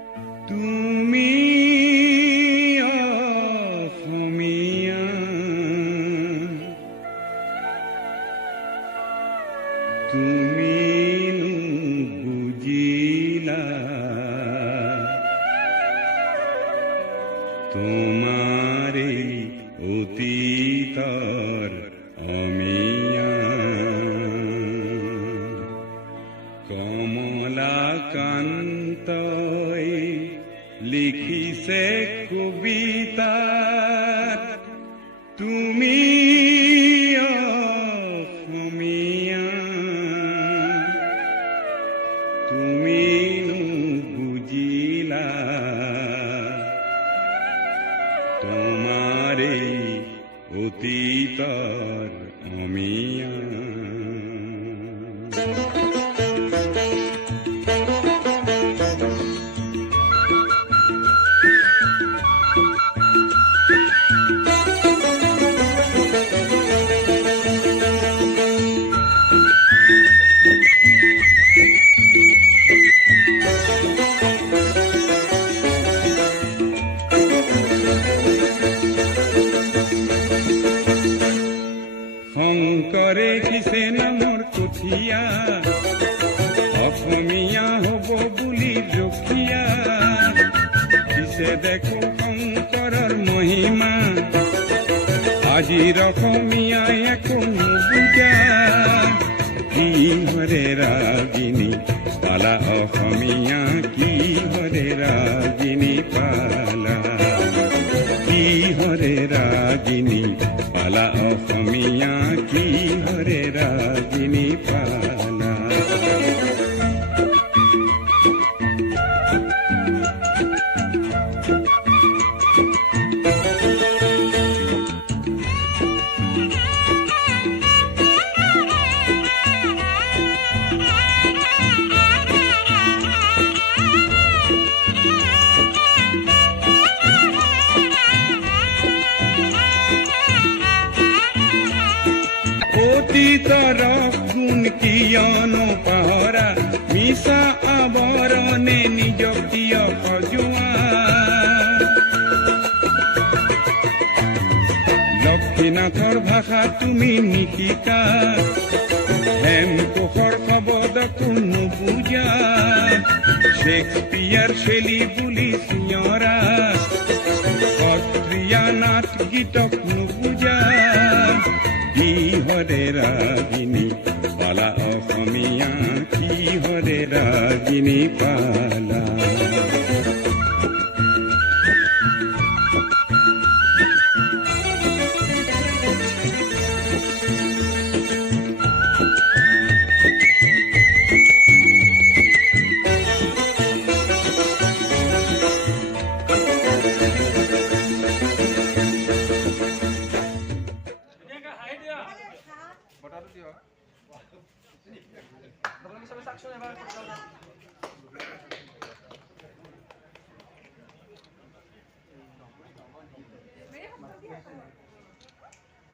তুমি অসমীয়া তুমি বুজিলা তোমাৰে অতীতৰ অমিয়া কমলাকান্তই লিখিছে কবিতাত তুমি অসমীয়া তুমি বুজিলা তোমাৰে অতীতৰ অমিয়া শংকৰে কিছে নামৰ কঠীয়া অসমীয়া হ'ব বুলি ৰখীয়া পিছে দেখো শংকৰৰ মহিমা আজিৰ অসমীয়াই একো নুবুজা কি হৰে ৰাগিনী পালা অসমীয়া কি হৰে ৰাগিনী পালা কি হৰে ৰাগিনী পালা অসমীয়া কি হৰে ৰাগিনী পালা অতীতৰ গুণ কিয়নো পাহৰা মিছা আৱৰণে নিজক কিয় সজোৱা লক্ষ্মীনাথৰ ভাষা তুমি নিশিকা হেমকোষৰ শব্দকো নুবুজা শেক্সপিয়াৰ শৈলী বুলি চিঞৰা সত্ৰীয়া নাট গীতক নুবুজা কি হৰে ৰাগিনী পালা অসমীয়া কি হৰে ৰাগিনী পালা Botado dia. Belum bisa saksi ya, Pak.